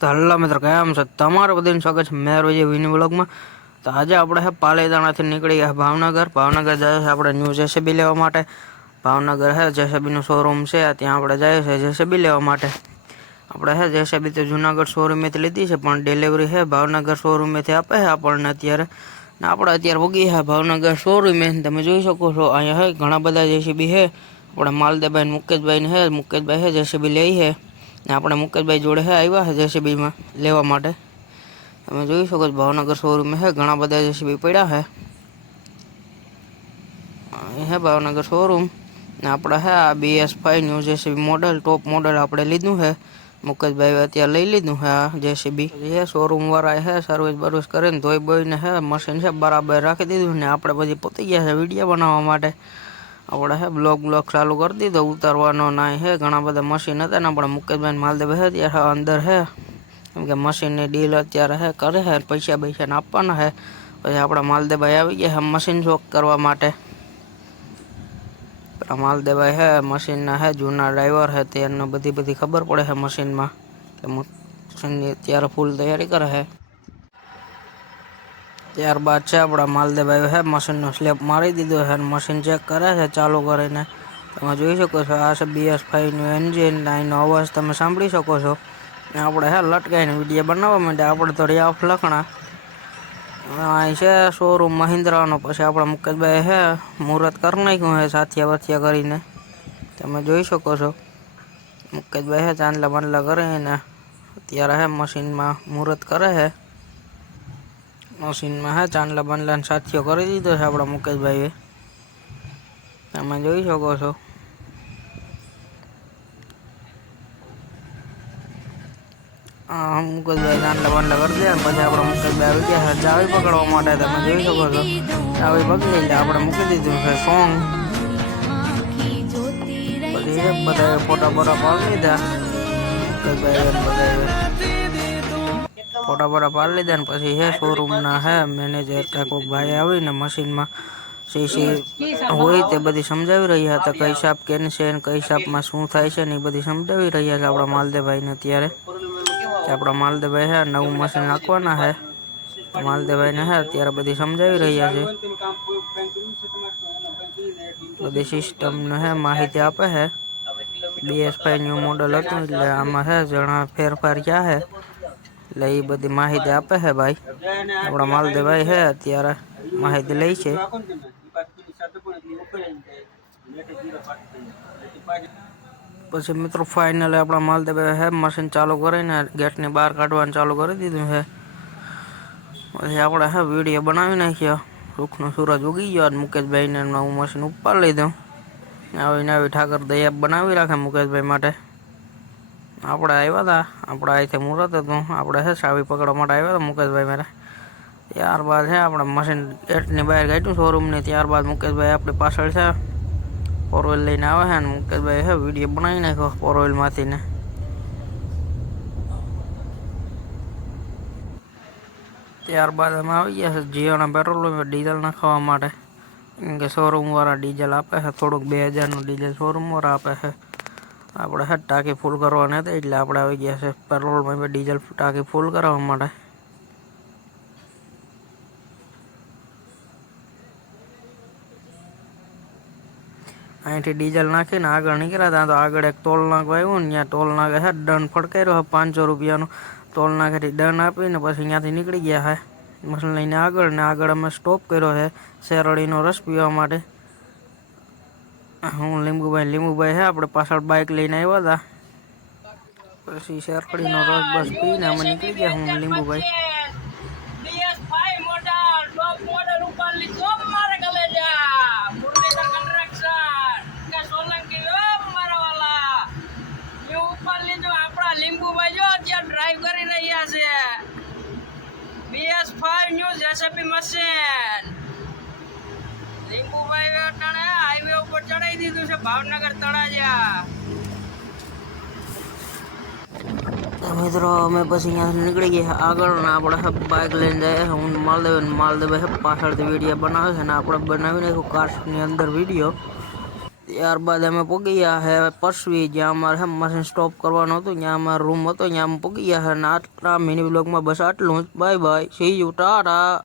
તો હલ્લા મિત્રો કેમ છે તમારું બધાનું સ્વાગત છે મેરો જે વિની વ્લોગમાં। તો આજે આપણે હે પાલીતાણાથી નીકળી ગયા ભાવનગર જાય છે આપણે ન્યૂ જેસીબી લેવા માટે। ભાવનગર હે જેસીબીનું શોરૂમ છે ત્યાં આપણે જાય છે જેસીબી લેવા માટે। આપણે હે જેસીબી તો જુનાગઢ શોરૂમેથી લીધી છે પણ ડિલિવરી હે ભાવનગર શોરૂમેથી આપે છે આપણને અત્યારે। ને આપણે અત્યારે પગી છે ભાવનગર શોરૂમે તમે જોઈ શકો છો અહીંયા હે ઘણા બધા જેસીબી છે। આપણે માલદેભાઈ મુકેશભાઈને હે મુકેશભાઈ હે જેસીબી લઈ છે ને આપણે મુકેશભાઈ જોડે હે આવ્યા છે જેસીબીમાં લેવા માટે। તમે જોઈ શકો છો ભાવનગર શોરૂમે હે ઘણા બધા જેસીબી પડ્યા છે। હે ભાવનગર શોરૂમ ને આપણે હે આ BS5 new JCB model top model આપણે લીધું છે। મુકેશભાઈ અત્યારે લઈ લીધું હે આ જેસીબી હે શોરૂમ વાળા હે સર્વિસ બર્વિસ કરીને ધોઈ બોઈને હે મશીન છે બરાબર રાખી દીધું ને આપણે પછી પતી ગયા છે વિડીયો બનાવવા માટે। આપણે હે બ્લોગ ચાલુ કરી દીધો ઉતારવાનો નાય હે ઘણા બધા મશીન હતા ને આપણે મુકેશભાઈ માલદેભાઈ હે ત્યારે અંદર હે કેમ કે મશીનની ડીલ અત્યારે હે કરે હે પૈસા આપવાના હે પછી આપણા માલદેભાઈ આવી ગયા હે મશીન શોક કરવા માટે। માલદેભાઈ હે મશીનના હે જૂના ડ્રાઈવર હે તેને બધી ખબર પડે છે મશીનમાં કે મશીનની અત્યારે ફૂલ તૈયારી કરે છે। ત્યારબાદ છે આપણા માલદેભાઈ હે મશીનનો સ્લેબ મારી દીધો છે મશીન ચેક કરે છે ચાલુ કરીને। તમે જોઈ શકો છો આ છે BS5નું એન્જિન એનો અવાજ તમે સાંભળી શકો છો। આપણે હે લટકાઈને વિડીયો બનાવવા માંડે આપણે તો રહ્યા ઓફ લખણા અહીં છે શોરૂમ મહિન્દ્રાનો પછી આપણા મુકેશભાઈ હે મુહૂર્ત કરી નાખ્યું હે સાથિયા કરીને તમે જોઈ શકો છો। મુકેશભાઈ હે ચાંદલા બાંદલા કરીને અત્યારે હે મશીનમાં મુહૂર્ત કરે છે। મશીનમાં હે ચાંદલા બાંદલાને સાથિયો કરી દીધો છે આપણા મુકેશભાઈએ તમે જોઈ શકો છો। મુકેશભાઈ ચાંદલા બાંદલા કરી દે પછી આપણા મુકેશભાઈ આવી ગયા છે ચાવી પકડવા માટે તમે જોઈ શકો છો। ચાવી પકડી એટલે આપણે મૂકી દીધું છે સોંગ પછી બધા ફોટા બોટા પાડી લીધા મુકેશભાઈ ફોટા પાડી લીધા ને પછી હે શોરૂમના હે મેનેજર કાંઈક ભાઈ આવીને મશીનમાં સીસી હોય તે બધી સમજાવી રહ્યા હતા કઈ શાપ કેન છે ને કઈ શાપમાં શું થાય છે ને એ બધી સમજાવી રહ્યા છે આપણા માલદેભાઈને અત્યારે આપણા માલદેભાઈ હે નવું મશીન નાખવાના હે માલદેભાઈને હે અત્યારે બધી સમજાવી રહ્યા છે બધી સિસ્ટમને હે માહિતી આપે છે। BS5 ન્યૂ મોડલ હતું એટલે આમાં હે જણા ફેરફાર ક્યાં હે એટલે એ બધી માહિતી આપે છે ભાઈ આપણા માલદેભાઈ હે અત્યારે માહિતી લે છે। પછી મિત્રો ફાઇનલી આપણા માલદેભાઈ હે મશીન ચાલુ કરીને ગેટની બહાર કાઢવાનું ચાલુ કરી દીધું છે। પછી આપણે હે વિડીયો બનાવી નાખ્યો રૂખનો સૂરજ ઉગી ગયો મુકેશભાઈને નવું મશીન ઉપર લીધું આવી ઠાકર દયા બનાવી રાખે મુકેશભાઈ માટે। આપણે આવ્યા હતા આપણે અહીંથી મુહૂર્ત હતું આપણે હે ચાવી પકડવા માટે આવ્યા હતા મુકેશભાઈ મારે ત્યારબાદ છે આપણે મશીન ગેટની બહાર કાઢ્યું શોરૂમની ત્યારબાદ મુકેશભાઈ આપણી પાછળ છે ફોર વ્હીલ લઈને આવે છે ને મુકેશભાઈ હે વિડીયો બનાવી નાખ્યો ફોર વ્હીલમાંથી ને ત્યારબાદ અમે આવી ગયા છે જીઓના પેટ્રોલ ડીઝલ નાખવા માટે કેમ કે શોરૂમવાળા ડીઝલ આપે છે થોડુંક 2000નું ડીઝલ શોરૂમવાળા આપે છે। આપણે હે ટાંકી ફૂલ કરવાની હતી એટલે આપણે આવી ગયા છે પેટ્રોલમાં ડીઝલ ટાંકી ફૂલ કરવા માટે। અહીંથી ડીઝલ નાખીને આગળ નીકળ્યા હતા તો આગળ એક ટોલ નાકું આવ્યું ને ત્યાં ટોલ નાકે હે દંડ ફટકાર્યો 500 રૂપિયાનું ટોલ નાકેથી દંડ આપીને પછી અહીંયાથી નીકળી ગયા છે મશીન લઈને આગળ અમે સ્ટોપ કર્યો છે શેરડીનો રસ પીવા માટે। હું લીંબુભાઈ હે આપણે પાછળ બાઇક લઈને આવ્યા હતા પછી શેરડીનો રસ બસ પીને અમે નીકળી ગયા હું લીંબુભાઈ। લીંબુભાઈ જો અત્યારે ડ્રાઈવ કરી રહ્યા છે BS5 ન્યૂ જેસીબી મશીન લીંબુભાઈ અટાણે હાઈવે ઉપર ચડાવી દીધું છે ભાવનગર તળાજા। મિત્રો અમે પછી અહીંયાથી નીકળી ગયા આગળ ને આપણે બાઇક લઈને જઈએ હું માલદેભાઈ પાછળથી વિડીયો બનાવે છે ને આપણે બનાવી નાખ્યું કારની અંદર વિડીયો ત્યારબાદ અમે પહોંચી ગયા હે પસવી, જ્યાં અમારે હે મશીન સ્ટોપ કરવાનું હતું, ત્યાં અમારો રૂમ હતો, ત્યાં અમે પહોંચી ગયા હે. અને આટલા મિની બ્લોગમાં બસ આટલું જ. Bye bye, C you, Tata.